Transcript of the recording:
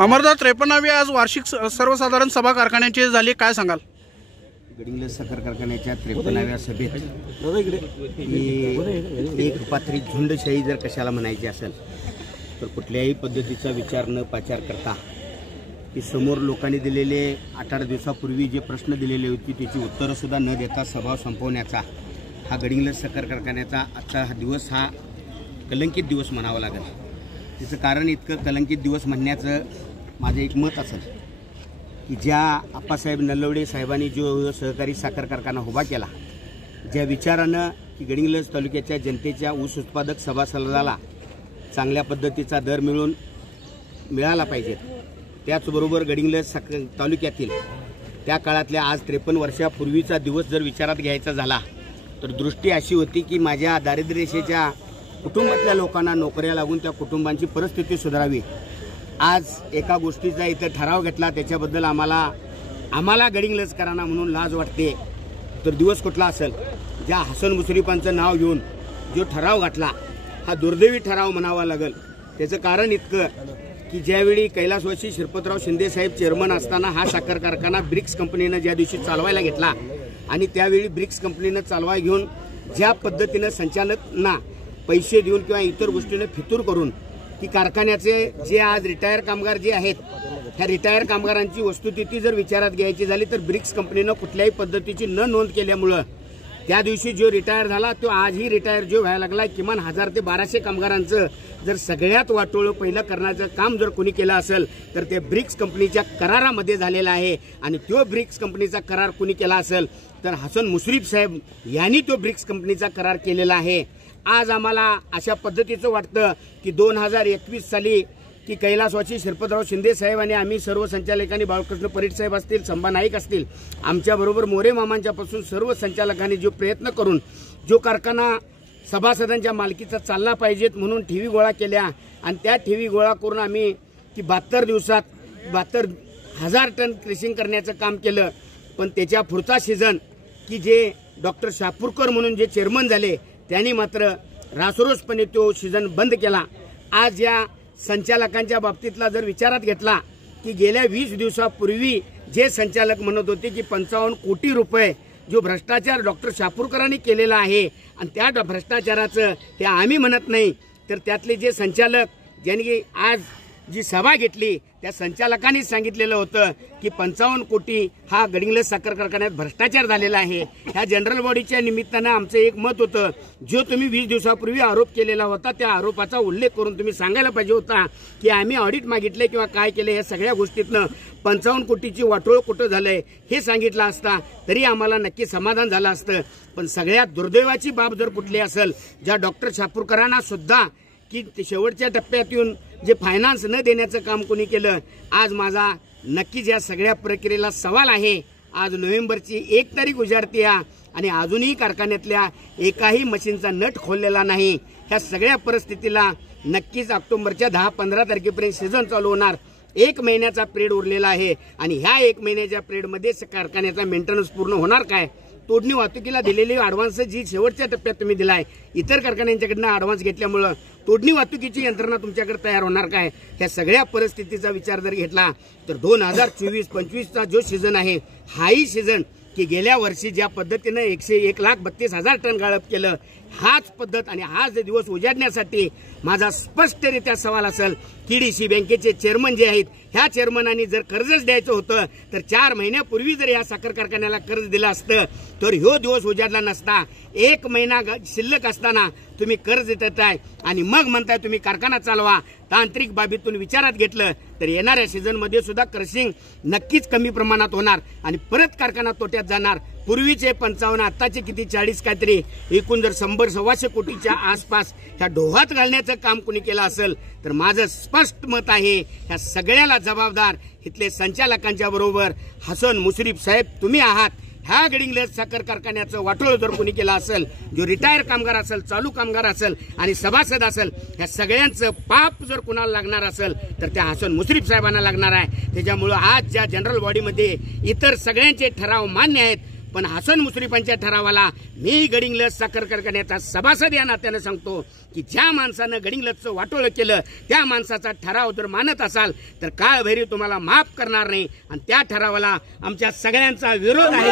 अमरनाथ 53वी आज वार्षिक सर्वसाधारण सभा कारखान्याची झाली, काय सांगाल? गडिंग्लज साखर कारखान्याच्या 53व्या सभेत एक पात्री झुंडशाही जर कशाला म्हणायची असेल तर कुठल्याही पद्धतीचा विचार न पाचार करता की समोर लोकांनी दिलेले 8 दिवसापूर्वी जे प्रश्न दिलेले होते त्याची उत्तरं सुद्धा न देता सभा संपवण्याचा हा गडिंग्लज साखर कारखान्याचा आजचा हा दिवस हा कलंकित दिवस म्हणावा लागेल। त्याचं कारण इतकं कलंकित दिवस म्हणण्याचं माझं एक मत असेल की ज्या आप्पासाहेब नलवडे साहेबांनी जो सहकारी साखर कारखाना उभा केला, ज्या विचारानं की गडिंग्लज तालुक्याच्या जनतेच्या ऊस उत्पादक सभासदाला चांगल्या पद्धतीचा दर मिळाला पाहिजे, त्याचबरोबर गडिंग्लज तालुक्यातील त्या काळातल्या आज 53 वर्षापूर्वीचा दिवस जर विचारात घ्यायचा झाला तर दृष्टी अशी होती की माझ्या दारिद्र्य रेषेच्या कुटुंबातल्या लोकांना नोकऱ्या लागून त्या कुटुंबांची परिस्थिती सुधारावी। आज एका गोष्टीचा इथं ठराव घेतला, त्याच्याबद्दल आम्हाला गडिंग्लजकरांना म्हणून लाज वाटते, तर दिवस कुठला असेल ज्या हसन मुश्रीफांचं नाव घेऊन जो ठराव घातला हा दुर्दैवी ठराव म्हणावा लागेल। त्याचं कारण इतकं की ज्यावेळी कैलासवासी श्रीपतराव शिंदे साहेब चेअरमन असताना हा साखर कारखाना ब्रिक्स कंपनीनं ज्या दिवशी चालवायला घेतला आणि त्यावेळी ब्रिक्स कंपनीनं चालवाय घेऊन ज्या पद्धतीनं संचालकांना पैसे देऊन किंवा इतर गोष्टीने फितूर करून की कारखान्याचे जे आज रिटायर कामगार जे आहेत ह्या रिटायर कामगारांची वस्तुस्थिती जर विचारात घ्यायची झाली तर ब्रिक्स कंपनीनं कुठल्याही पद्धतीची न नोंद केल्यामुळं त्या दिवशी जो रिटायर झाला तो आजही रिटायर जो व्हायला लागला। किमान 1000 ते 1200 कामगारांचं जर सगळ्यात वाटोळं पहिलं करण्याचं काम जर कोणी केलं असेल तर ते ब्रिक्स कंपनीच्या करारामध्ये झालेलं आहे आणि तो ब्रिक्स कंपनीचा करार कोणी केला असेल तर हसन मुश्रीफ साहेब यांनी तो ब्रिक्स कंपनीचा करार केलेला आहे। आज आम्हाला अशा पद्धतीचं वाटतं की 2021 साली की कैलासवासी श्रीपतराव शिंदे साहेब आणि आम्ही सर्व संचालकांनी बाळकृष्ण परीट साहेब असतील, संभा नाईक असतील, आमच्याबरोबर मोरे मामांच्यापासून सर्व संचालकांनी जो प्रयत्न करून जो कारखाना सभासदांच्या मालकीचा चालला पाहिजेत म्हणून ठेवी गोळा केल्या आणि त्या ठेवी गोळा करून आम्ही की 72 दिवसात 72,000 टन क्रेशिंग करण्याचं काम केलं। पण त्याच्या पुढचा सीझन की जे डॉक्टर शापूरकर म्हणून जे चेअरमन झाले त्यांनी मात्र रासरोसपणे तो सीझन बंद केला। आज या संचालकांच्या बाबतीतला जर विचारात घेतला की गेल्या 20 दिवसापूर्वी जे संचालक म्हणत होते की 55 कोटी रुपये जो भ्रष्टाचार डॉक्टर शापूरकरांनी केलेला आहे आणि त्या भ्रष्टाचाराचं हे आम्ही म्हणत नाही तर त्यातले जे संचालक ज्यांनी आज जी सभा घेतली त्या संचालकांनी सांगितलेलं होतं की 55 कोटी हा गडिंग्लज साखर कारखान्यात भ्रष्टाचार झालेला आहे। ह्या जनरल बॉडीच्या निमित्तानं आमचं एक मत होतं, जो तुम्ही 20 दिवसापूर्वी आरोप केलेला होता त्या आरोपाचा उल्लेख करून तुम्ही सांगायला पाहिजे होता की आम्ही ऑडिट मागितले किंवा काय केले, या सगळ्या गोष्टीतनं 55 कोटीची वाटोळ कुठं झालंय हे सांगितलं असता तरी आम्हाला नक्की समाधान झालं असतं। पण सगळ्यात दुर्दैवाची बाब जर कुठली असेल ज्या डॉक्टर शापूरकरांना सुद्धा की शेवटच्या टप्प्यात येऊन जे फायनान्स न देण्याचं काम कोणी केलं, आज माझा नक्कीच या सगळ्या प्रक्रियेला सवाल आहे। आज नोव्हेंबरची 1 तारीख उजाडते आणि अजूनही कारखान्यातल्या एकाही मशीनचा नट खोललेला नाही। ह्या सगळ्या परिस्थितीला नक्कीच ऑक्टोबरच्या 10-15 तारखेपर्यंत सीझन चालू होणार, 1 महिन्याचा पिरियड उरलेला आहे आणि ह्या 1 महिन्याच्या पिरियडमध्ये कारखान्याचा मेंटेनन्स पूर्ण होणार काय? तोडणी वाहतुकीला दिलेली ॲडव्हान्स जी शेवटच्या टप्प्यात तुम्ही दिलाय, इतर कारखान्यांच्याकडनं ॲडव्हान्स घेतल्यामुळं तोडणी वाहतुकीची यंत्रणा तुमच्याकडे तयार होणार काय? ह्या सगळ्या परिस्थितीचा विचार जर घेतला तर 2024-25चा जो सीझन आहे हाही सीझन की गेल्या वर्षी ज्या पद्धतीनं 1,32,000 टन गाळप केलं, हाच पद्धत आणि हाच दिवस उजाडण्यासाठी माझा स्पष्टरित्या सवाल असेल KDC बँकेचे चेअरमन जे आहेत ह्या चेअरमनांनी जर कर्जच द्यायचं होतं तर 4 महिन्यापूर्वी जर या साखर कारखान्याला कर्ज दिलं असतं तर ह्यो दिवस उजाडला नसता। 1 महिना शिल्लक असताना तुम्ही कर्ज देताय आणि मग म्हणताय तुम्ही कारखाना चालवा। तांत्रिक बाबीतून विचारात घेतलं तर येणाऱ्या सीझनमध्ये सुद्धा क्रशिंग नक्कीच कमी प्रमाणात होणार आणि परत कारखाना तोट्यात जाणार। पूर्वीचे 55 आत्ताचे किती 40 काहीतरी एकूण जर 100-125 कोटीच्या आसपास ह्या डोहात घालण्याचं काम कोणी केलं असेल तर माझं स्पष्ट मत आहे ह्या सगळ्याला जबाबदार इथले संचालकांच्या बरोबर हसन मुश्रीफ साहेब तुम्ही आहात। ह्या गडिंग्लज साखर कारखान्याचं वाटोळ जर कोणी केलं असेल, जो रिटायर कामगार असेल, चालू कामगार असेल आणि सभासद असेल, ह्या सगळ्यांचं पाप जर कुणाला लागणार असेल तर त्या हसन मुश्रीफ साहेबांना लागणार आहे। त्याच्यामुळं आज ज्या जनरल बॉडीमध्ये इतर सगळ्यांचे ठराव मान्य आहेत पण हसन मुश्रीफांच्या ठरावाला मी गडिंग्लज साखर कारखान्याचा सभासद या नात्यानं सांगतो की ज्या माणसानं गडिंग्लजचं वाटोळं केलं त्या माणसाचा ठराव जर मानत असाल तर काळभैरव तुम्हाला माफ करणार नाही आणि त्या ठरावाला आमच्या सगळ्यांचा विरोध आहे.